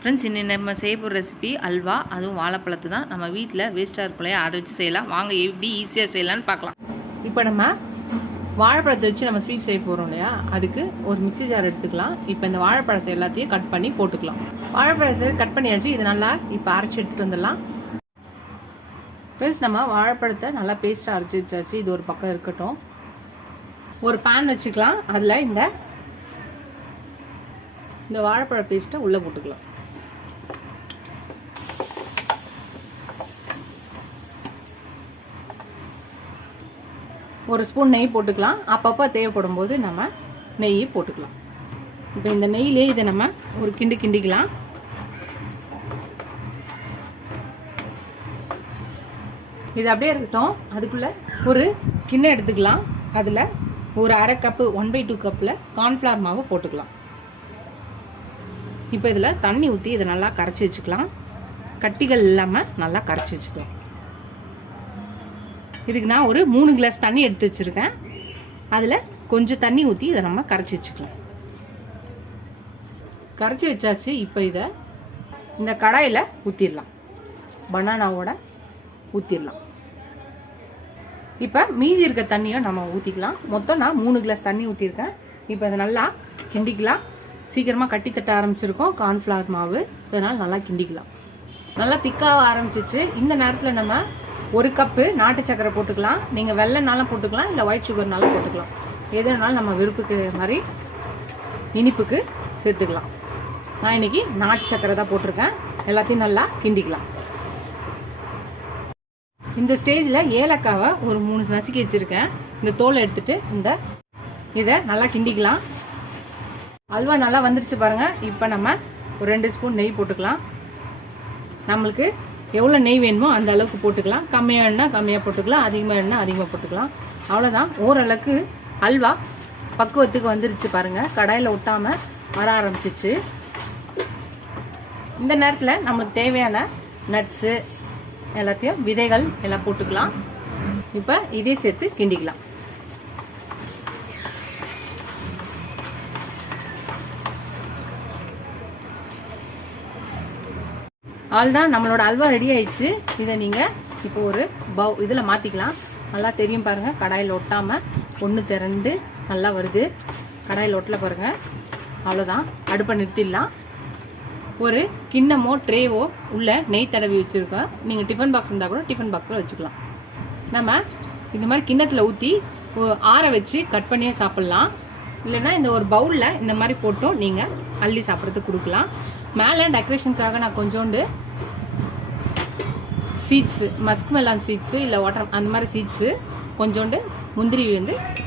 Friends, இன்னைக்கு நம்ம செய்ய போகிற ரெசிபி அல்வா, அதுவும் வாழைப்பழத்து தான். நம்ம வீட்டில் வேஸ்ட்டாக இருக்கும் இல்லையா, அதை வச்சு செய்யலாம். வாங்க எப்படி ஈஸியாக செய்யலான்னு பார்க்கலாம். இப்போ நம்ம வாழைப்பழத்தை வச்சு நம்ம ஸ்வீட் செய்ய போகிறோம் இல்லையா, அதுக்கு ஒரு மிக்ஸி ஜார் எடுத்துக்கலாம். இப்போ இந்த வாழைப்பழத்தை எல்லாத்தையும் கட் பண்ணி போட்டுக்கலாம். வாழைப்பழத்தை கட் பண்ணியாச்சு. இது நல்லா இப்போ அரைச்சி எடுத்துகிட்டு வந்துடலாம். ஃப்ரெண்ட்ஸ், நம்ம வாழைப்பழத்தை நல்லா பேஸ்ட்டாக அரைச்சி வச்சாச்சு. இது ஒரு பக்கம் இருக்கட்டும். ஒரு பேன் வச்சுக்கலாம். அதில் இந்த வாழைப்பழ பேஸ்ட்டை உள்ளே போட்டுக்கலாம். ஒரு ஸ்பூன் நெய் போட்டுக்கலாம். அப்பப்போ தேவைப்படும் போது நம்ம நெய் போட்டுக்கலாம். இப்போ இந்த நெய்யிலே இதை நம்ம ஒரு கிண்டிக்கலாம். இது அப்படியே இருக்கட்டும். அதுக்குள்ளே ஒரு கிண்ணம் எடுத்துக்கலாம். அதில் ஒரு அரை கப்பு 1/2 கப்பில் கார்ன்ஃப்ளவர் மாவு போட்டுக்கலாம். இப்போ இதில் தண்ணி ஊற்றி இதை நல்லா கரைச்சி வச்சுக்கலாம். கட்டிகள் இல்லாமல் நல்லா கரைச்சி வச்சுக்கலாம். இதுக்கு நான் ஒரு 3 கிளாஸ் தண்ணி எடுத்து வச்சுருக்கேன். அதில் கொஞ்சம் தண்ணி ஊற்றி இதை நம்ம கரைச்சி வச்சுக்கலாம். கரைச்சி வச்சாச்சு. இப்போ இதை இந்த கடாயில் ஊற்றிடலாம். பனானாவோட ஊற்றிடலாம். இப்போ மீதி இருக்க தண்ணியை நம்ம ஊற்றிக்கலாம். மொத்தம் நான் 3 கிளாஸ் தண்ணி ஊற்றிருக்கேன். இப்போ அதை நல்லா கிண்டிக்கலாம். சீக்கிரமாக கட்டி தட்ட ஆரம்பிச்சிருக்கோம் கார்ன்ஃப்ளவர் மாவு. இதனால் நல்லா கிண்டிக்கலாம். நல்லா திக்காக ஆரம்பிச்சிச்சு. இந்த நேரத்தில் நம்ம 1 கப்பு நாட்டு சக்கரை போட்டுக்கலாம். நீங்கள் வெள்ளைனாலும் போட்டுக்கலாம், இல்லை ஒயிட் சுகர்னாலும் போட்டுக்கலாம். எதுனாலும் நம்ம விருப்புக்கு மாதிரி இனிப்புக்கு சேர்த்துக்கலாம். நான் இன்னைக்கு நாட்டு சக்கரை தான் போட்டிருக்கேன். எல்லாத்தையும் நல்லா கிண்டிக்கலாம். இந்த ஸ்டேஜில் ஏலக்காவை ஒரு 3 நசுக்கி வச்சுருக்கேன். இந்த தோலை எடுத்துட்டு இதை நல்லா கிண்டிக்கலாம். அல்வா நல்லா வந்துருச்சு பாருங்கள். இப்போ நம்ம ஒரு 2 ஸ்பூன் நெய் போட்டுக்கலாம். நம்மளுக்கு எவ்வளோ நெய் வேணுமோ அந்த அளவுக்கு போட்டுக்கலாம். கம்மியாக வேணுன்னா கம்மியாக போட்டுக்கலாம், அதிகமாக வேணுன்னா அதிகமாக போட்டுக்கலாம். அவ்வளோதான். ஓரளவுக்கு அல்வா பக்குவத்துக்கு வந்துருச்சு பாருங்கள். கடாயில் ஒட்டாமல் வர ஆரம்பிச்சிச்சு. இந்த நேரத்தில் நம்மளுக்கு தேவையான நட்ஸு எல்லாத்தையும் விதைகள் எல்லாம் போட்டுக்கலாம். இப்போ இதே சேர்த்து கிண்டிக்கலாம். அவ்வளோதான், நம்மளோட அல்வா ரெடி ஆயிடுச்சு. இதை நீங்கள் இப்போ ஒரு இதில் மாற்றிக்கலாம். நல்லா தெரியும் பாருங்கள். கடாயில் ஒட்டாமல் 1 திரண்டு நல்லா வருது. கடாயில் ஒட்டலை பாருங்கள். அவ்வளோதான், அடுப்பை நிறுத்திடலாம். ஒரு கிண்ணமோ ட்ரேவோ உள்ள நெய் தடவி வச்சுருக்கோம். நீங்கள் டிஃபன் பாக்ஸ் இருந்தால் கூட டிஃபன் பாக்ஸில் வச்சுக்கலாம். நம்ம இந்த மாதிரி கிண்ணத்தில் ஊற்றி ஆற வச்சு கட் பண்ணியே சாப்பிட்லாம். இல்லைன்னா இந்த ஒரு பவுலில் இந்த மாதிரி போட்டும் நீங்கள் அள்ளி சாப்பிட்றதுக்கு கொடுக்கலாம். மேலே டெக்கரேஷனுக்காக நான் கொஞ்சோண்டு சீட்ஸு, மஸ்க் மெலான் சீட்ஸு, இல்லை வாட்டர் அந்த மாதிரி சீட்ஸு, கொஞ்சோண்டு முந்திரி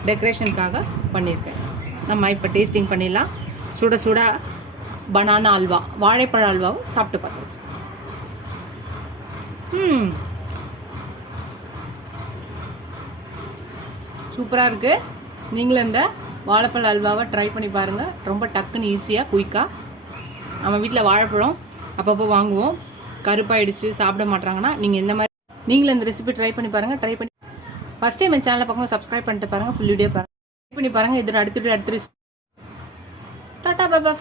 டெக்கரேஷனுக்காக பண்ணியிருக்கேன். நம்ம இப்போ டேஸ்டிங் பண்ணிடலாம். சுட சுட பனானா அல்வா, வாழைப்பழ அல்வாவும் சாப்பிட்டு பார்க்கலாம். சூப்பராக இருக்குது. நீங்களும் இந்த வாழைப்பழ அல்வாவை ட்ரை பண்ணி பாருங்கள். ரொம்ப டக்குன்னு ஈஸியாக குயிக்காக. நம்ம வீட்டில் வாழைப்பழம் அப்பப்போ வாங்குவோம். கருப்பாயிடுச்சு, சாப்பிட மாட்டாங்கன்னா நீங்களும் இந்த ரெசிபி ட்ரை பண்ணி பாருங்கள். ட்ரை பண்ணி ஃபஸ்ட் டைம் என் சேனலை பக்கம் சப்ஸ்கிரைப் பண்ணிட்டு பாருங்கள். ஃபுல் வீடியோ பாருங்கள். ட்ரை பண்ணி பாருங்கள். இதோட அடுத்த ரெசிபி. Tata, by by.